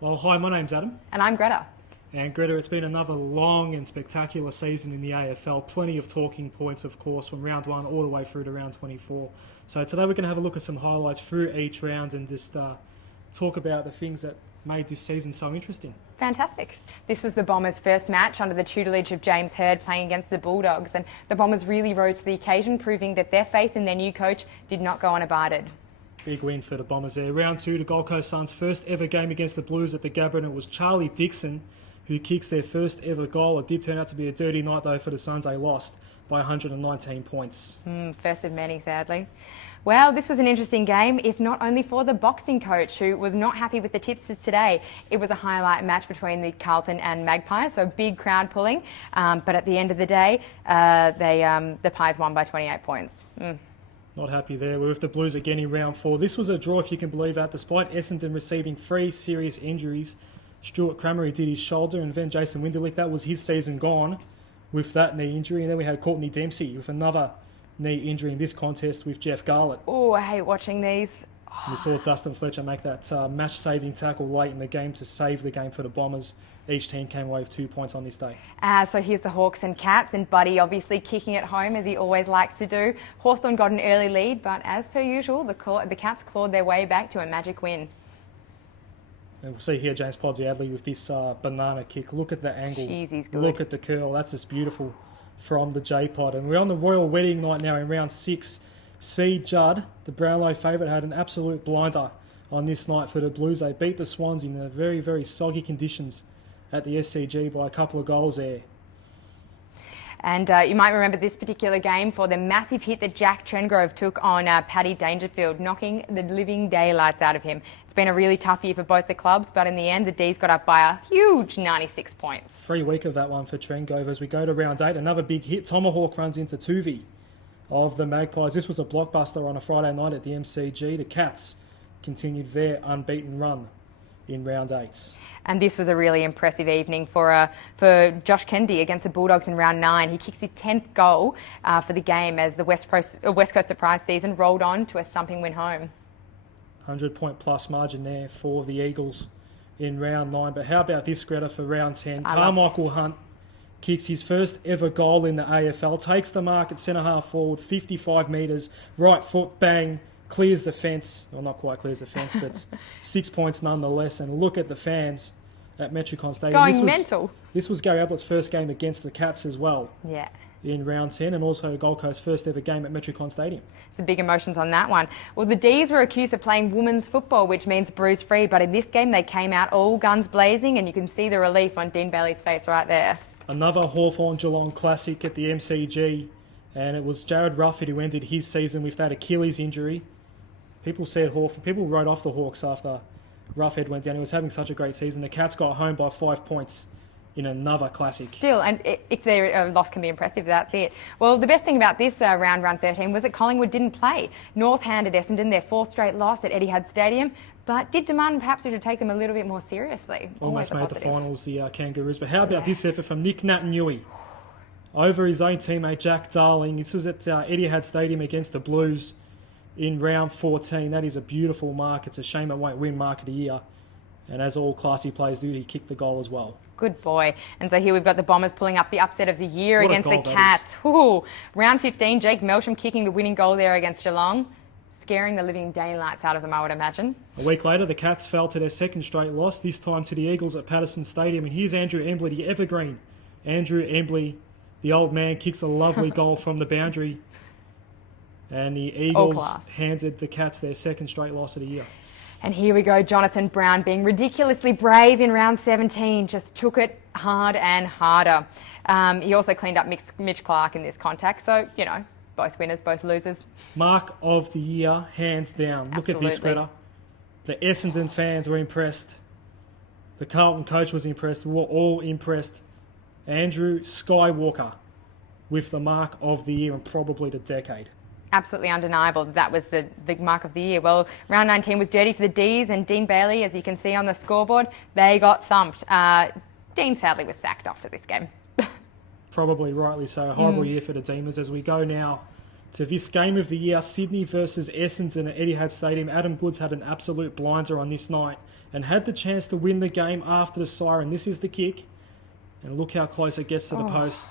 Well, hi, my name's Adam. And I'm Greta. And Greta, it's been another long and spectacular season in the AFL. Plenty of talking points, of course, from round 1 all the way through to round 24. So today we're going to have a look at some highlights through each round and just talk about the things that made this season so interesting. Fantastic. This was the Bombers' first match under the tutelage of James Hird playing against the Bulldogs, and the Bombers really rose to the occasion, proving that their faith in their new coach did not go unabated. Big win for the Bombers there. Round 2, the Gold Coast Suns' first ever game against the Blues at the Gabba, and it was Charlie Dixon who kicks their first ever goal. It did turn out to be a dirty night though for the Suns. They lost by 119 points. First of many, sadly. Well, this was an interesting game, if not only for the boxing coach, who was not happy with the tipsters today. It was a highlight match between the Carlton and Magpies, so big crowd pulling. But at the end of the day, the Pies won by 28 points. Not happy there. We're with the Blues again in round 4. This was a draw, if you can believe that. Despite Essendon receiving 3 serious injuries, Stuart Cramery did his shoulder, and then Jason Winderlich, that was his season gone with that knee injury. And then we had Courtney Dempsey with another knee injury in this contest with Jeff Garlett. Oh, I hate watching these. We saw Dustin Fletcher make that match-saving tackle late in the game to save the game for the Bombers. Each team came away with 2 points on this day. So here's the Hawks and Cats, and Buddy obviously kicking it home as he always likes to do. Hawthorn got an early lead, but as per usual, the Cats clawed their way back to a magic win. And we'll see here James Podsiadly with this banana kick. Look at the angle. Jeez, he's good. Look at the curl. That's just beautiful from the J-Pod. And we're on the Royal Wedding night now in round 6. C. Judd, the Brownlow favourite, had an absolute blinder on this night for the Blues. They beat the Swans in very, very soggy conditions at the SCG by a couple of goals there. And you might remember this particular game for the massive hit that Jack Trengrove took on Paddy Dangerfield, knocking the living daylights out of him. It's been a really tough year for both the clubs, but in the end, the D's got up by a huge 96 points. 3 week of that one for Trengrove. As we go to round 8, another big hit. Tomahawk runs into Tuvey of the Magpies. This was a blockbuster on a Friday night at the MCG. The Cats continued their unbeaten run in round 8. And this was a really impressive evening for Josh Kennedy against the Bulldogs in round 9. He kicks his 10th goal for the game as the West Coast Surprise season rolled on to a thumping win home. 100-point plus margin there for the Eagles in round 9. But how about this, Greta, for round 10? Carmichael Hunt kicks his first ever goal in the AFL, takes the mark at centre-half forward, 55 metres, right foot, bang, clears the fence. Well, not quite clears the fence, but 6 points nonetheless. And look at the fans at Metricon Stadium. Mental. This was Gary Ablett's first game against the Cats as well. Yeah. In round 10, and also Gold Coast's first ever game at Metricon Stadium. Some big emotions on that one. Well, the D's were accused of playing women's football, which means bruise-free, but in this game they came out all guns blazing, and you can see the relief on Dean Bailey's face right there. Another Hawthorn-Geelong classic at the MCG, and it was Jared Rufford who ended his season with that Achilles injury. People wrote off the Hawks after Ruffhead went down. He was having such a great season. The Cats got home by 5 points in another classic. Still, and if their loss can be impressive, that's it. Well, the best thing about this round 13, was that Collingwood didn't play. North handed Essendon their 4th straight loss at Etihad Stadium, but did demand perhaps we should take them a little bit more seriously. Almost made the finals, the Kangaroos. But how about this effort from Nick Naitanui over his own teammate Jack Darling? This was at Etihad Stadium against the Blues in round 14. That is a beautiful mark. It's a shame it won't win Mark of the Year. And as all classy players do, he kicked the goal as well. Good boy. And so here we've got the Bombers pulling up the upset of the year against the Cats. Ooh. Round 15, Jake Melsham kicking the winning goal there against Geelong, scaring the living daylights out of them, I would imagine. A week later, the Cats fell to their 2nd straight loss, this time to the Eagles at Patterson Stadium. And here's Andrew Embley, the evergreen. Andrew Embley, the old man, kicks a lovely goal from the boundary. And the Eagles handed the Cats their 2nd straight loss of the year. And here we go, Jonathan Brown being ridiculously brave in round 17, just took it hard and harder. He also cleaned up Mitch Clark in this contact, so, you know, both winners, both losers. Mark of the year, hands down. Look at this, Greta. The Essendon fans were impressed. The Carlton coach was impressed. We were all impressed. Andrew Skywalker with the mark of the year and probably the decade. Absolutely undeniable that was the mark of the year. Well, round 19 was dirty for the D's, and Dean Bailey, as you can see on the scoreboard, they got thumped. Dean sadly was sacked after this game. Probably rightly so. Horrible year for the Demons as we go now to this game of the year, Sydney versus Essendon at Etihad Stadium. Adam Goodes had an absolute blinder on this night and had the chance to win the game after the siren. This is the kick, and look how close it gets to the post.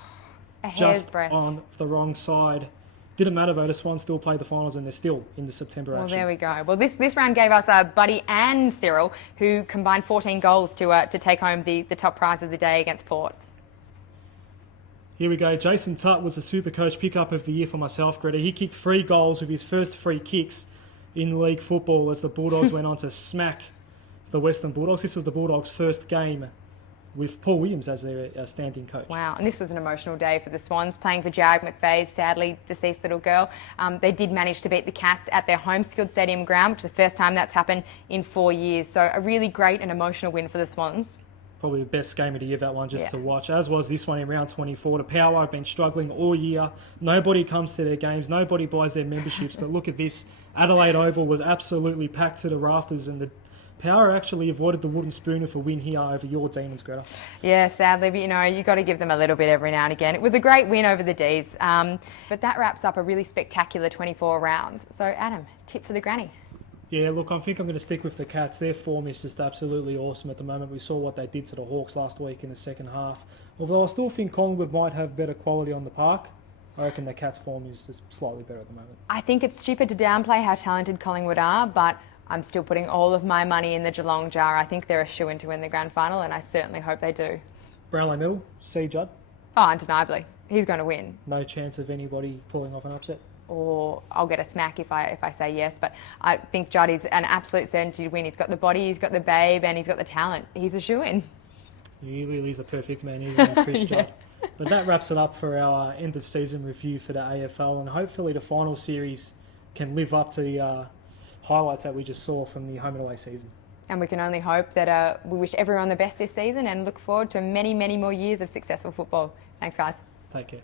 Just on the wrong side. Didn't matter though, the Swans still played the finals and they're still in the September action. Well, there we go. Well, this round gave us Buddy and Cyril, who combined 14 goals to take home the top prize of the day against Port. Here we go. Jason Tutt was the Supercoach pickup of the year for myself, Greta. He kicked 3 goals with his first 3 kicks in league football as the Bulldogs went on to smack the Western Bulldogs. This was the Bulldogs' first game with Paul Williams as their standing coach. Wow, and this was an emotional day for the Swans, playing for Jag McVeigh's sadly deceased little girl. They did manage to beat the Cats at their home Skilled Stadium ground, which is the first time that's happened in 4 years. So a really great and emotional win for the Swans. Probably the best game of the year, that one, just to watch, as was this one in round 24. The Power have been struggling all year. Nobody comes to their games. Nobody buys their memberships. But look at this. Adelaide Oval was absolutely packed to the rafters, and the Power actually avoided the wooden spoon of a win here over your Demons, Greta. Yeah, sadly, but you got to give them a little bit every now and again. It was a great win over the Ds. But that wraps up a really spectacular 24 rounds. So, Adam, tip for the granny. Yeah, look, I think I'm going to stick with the Cats. Their form is just absolutely awesome at the moment. We saw what they did to the Hawks last week in the second half. Although I still think Collingwood might have better quality on the park, I reckon the Cats' form is just slightly better at the moment. I think it's stupid to downplay how talented Collingwood are, but I'm still putting all of my money in the Geelong jar. I think they're a shoo-in to win the grand final, and I certainly hope they do. Brownlow Middle, C. Judd. Oh, undeniably. He's going to win. No chance of anybody pulling off an upset? Or I'll get a smack if I say yes. But I think Judd is an absolute certainty to win. He's got the body, he's got the babe, and he's got the talent. He's a shoo-in. He really is the perfect man, isn't he, Chris Judd? But that wraps it up for our end-of-season review for the AFL, and hopefully the final series can live up to the highlights that we just saw from the home and away season. And we can only hope that we wish everyone the best this season and look forward to many, many more years of successful football. Thanks, guys. Take care.